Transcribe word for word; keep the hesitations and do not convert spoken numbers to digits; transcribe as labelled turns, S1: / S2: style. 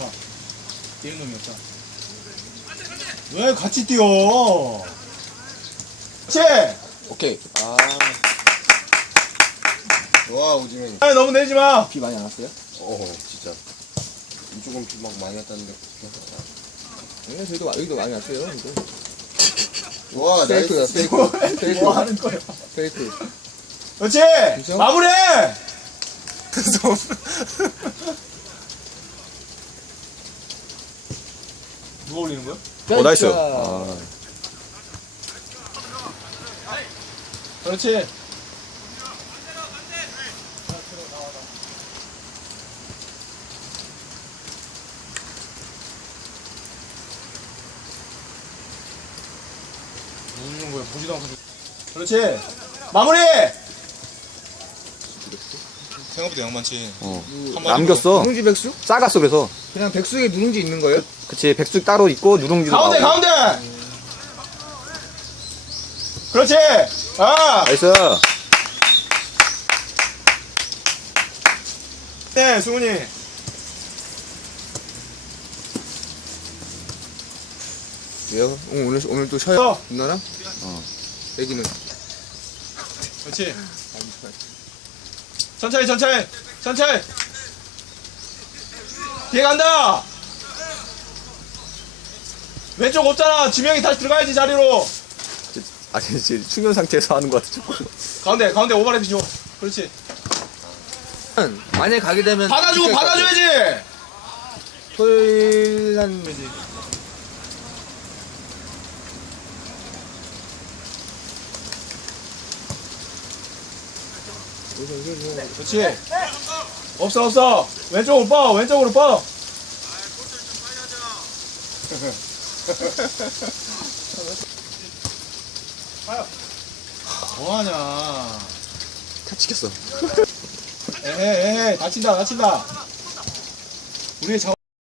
S1: 좋다. 뛰는 놈이었다. 왜 같이 뛰어? 그렇지!
S2: 오케이. 아,
S3: 와 오지면
S1: 아, 너무 내지 마!
S2: 비 많이 안 왔어요?
S3: 어 진짜 이쪽은 비 막 많이 왔다는데
S2: 네, 저희도 마- 여기도 많이 왔어요. 이거.
S3: 와
S2: 페이크야,
S3: 나이스
S2: 페이크. 페이크.
S1: 뭐 하는 거야?
S2: 페이크.
S1: 그렇지!
S2: 그죠?
S1: 마무리해! 누가 올리는 거야?
S4: 어, 나이스.
S2: 아,
S1: 그렇지. 누르는 거야? 보지도 않고. 그렇지. 마무리!
S4: 생각보다 양반치.
S2: 어.
S4: 남겼어.
S2: 누룽지 백숙?
S4: 싸갔어, 그래서.
S2: 그냥 백숙에 누룽지 있는 거예요?
S4: 그치, 백숙 따로 있고, 누룽지도
S1: 가운데,
S4: 나오고.
S1: 가운데! 그렇지! 아!
S4: 나이스.
S1: 네, 승훈이.
S2: 왜요? 오늘, 오늘, 오늘 또 쉬어요?
S1: 어.
S2: 누나랑? 어. 애기는?
S1: 그렇지. 천천히, 천천히, 천천히. 뒤에 간다. 왼쪽 없잖아. 지명이 다시 들어가야지 자리로.
S4: 아니, 이제 충전 상태에서 하는 것 같아, 조금.
S1: 가운데, 가운데 오버랩 줘. 그렇지.
S2: 만약에 가게 되면.
S1: 받아주고
S2: 지킬 것 같아요.
S1: 받아줘야지.
S2: 토요일 한.
S1: 그렇지. 없어, 없어. 왼쪽으로 뻗어, 왼쪽으로 뻗어. 뭐하냐.
S2: 다 지켰어.
S1: 에헤, 에헤, 다친다, 다친다. 우리 잡